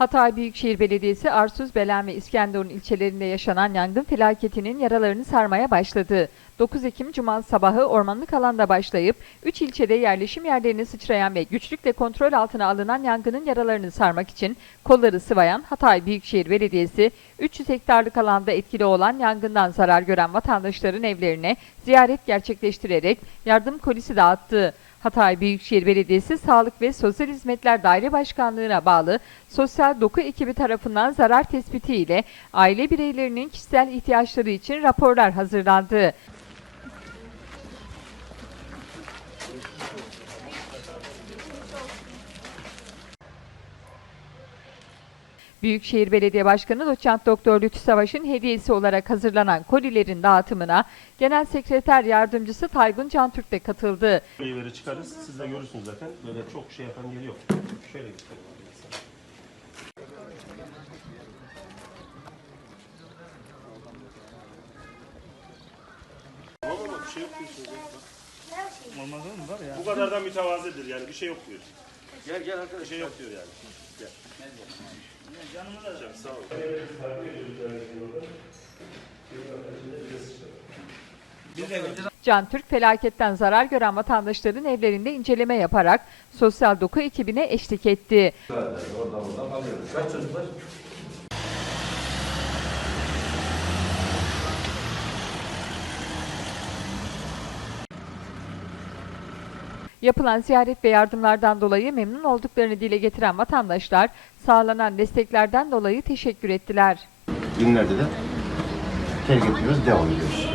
Hatay Büyükşehir Belediyesi Arsuz, Belen ve İskenderun ilçelerinde yaşanan yangın felaketinin yaralarını sarmaya başladı. 9 Ekim Cuma sabahı ormanlık alanda başlayıp 3 ilçede yerleşim yerlerine sıçrayan ve güçlükle kontrol altına alınan yangının yaralarını sarmak için kolları sıvayan Hatay Büyükşehir Belediyesi 300 hektarlık alanda etkili olan yangından zarar gören vatandaşların evlerine ziyaret gerçekleştirerek yardım kolisi dağıttı. Hatay Büyükşehir Belediyesi Sağlık ve Sosyal Hizmetler Daire Başkanlığı'na bağlı Sosyal Doku ekibi tarafından zarar tespiti ile aile bireylerinin kişisel ihtiyaçları için raporlar hazırlandı. Büyükşehir Belediye Başkanı Doçent Doktor Lütfü Savaş'ın hediyesi olarak hazırlanan kolilerin dağıtımına Genel Sekreter Yardımcısı Taygun Cantürk de katıldı. Meyveleri çıkarız. Siz de görürsünüz zaten. Böyle çok şey yapan geliyor. Şöyle göstereyim. bir şey yok diyorsunuz. Olmaz mı var ya? Bu kadardan mütevazidir yani bir şey yok diyor. Gel gel arkadaş. Bir şey yok diyor yani. Gel. Can Türk felaketten zarar gören vatandaşların evlerinde inceleme yaparak sosyal doku ekibine eşlik etti. Kaç çocuk var? Yapılan ziyaret ve yardımlardan dolayı memnun olduklarını dile getiren vatandaşlar sağlanan desteklerden dolayı teşekkür ettiler. Günlerde de tel getiriyoruz, devam ediyoruz.